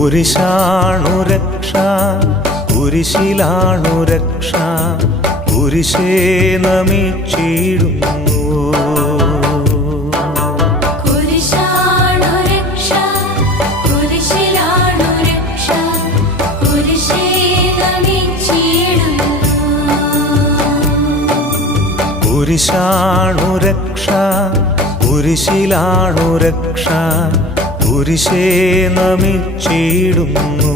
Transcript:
കുരിശാണു രക്ഷ കുരിശിലാണു രക്ഷ കുരിശേ നമിച്ചിടുന്നു. കുരിശാണു രക്ഷ കുരിശിലാണു രക്ഷ കുരിശേ നമിച്ചിടുന്നു.